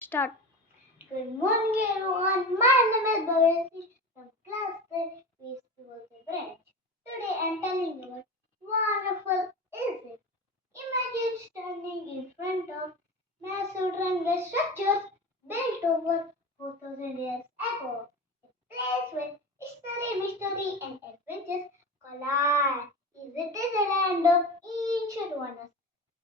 Start. Good morning, everyone. My name is Bhavesi from class 3 Visual Branch. Today I'm telling you what wonderful is it. Imagine standing in front of massive triangular structures built over 4,000 years ago. A place where history, mystery, and adventures collide. Is it a land of ancient wonders?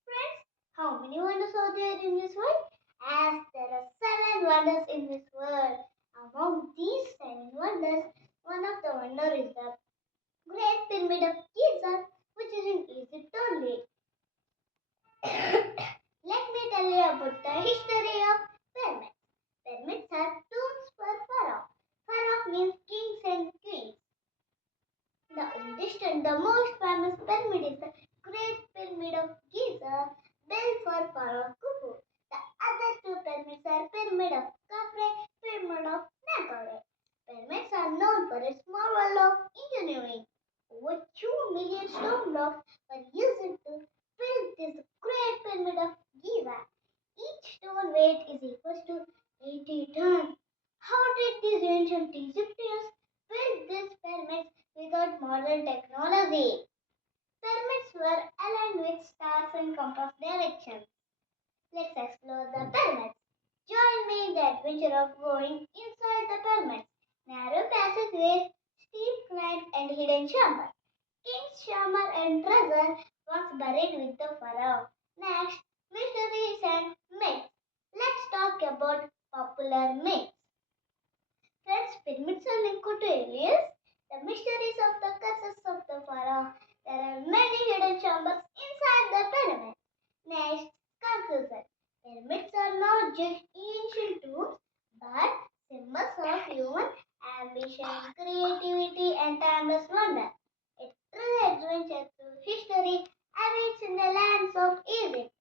Friends, how many wonders are there in this world? As there are seven wonders in this world. Among these seven wonders, one of the wonders is the Great Pyramid of Giza, which is in Egypt only. Let me tell you about the history of pyramids. Pyramids are tombs for pharaoh. Pharaoh means kings and queens. The oldest and the most famous pyramid is the Great Pyramid of Giza, built for Pharaoh Khufu. The other two pyramids are Pyramid of Khafre, Pyramid of Menkaure. Pyramids are known for its marvel of engineering. Over 2 million stone blocks were used to build this Great Pyramid of Giza. Each stone weight is equal to 80 tons. How did these ancient Egyptians build these pyramids without modern technology? Pyramids were aligned with stars and compass directions. Let's explore the pyramids. Join me in the adventure of going inside the pyramids. Narrow passageways, steep climbs, and hidden chambers. King Shamar and treasure was buried with the pharaoh. Next, mysteries and myths. Let's talk about popular myths. Friends, pyramids are linked to aliens. The mysteries of the curses of the pharaoh. There are many hidden chambers inside the pyramid. Next, conclusion. Pyramids are not just ancient tombs, but symbols of human ambition, creativity, and timeless wonder. A true adventure through history awaits in the lands of Egypt.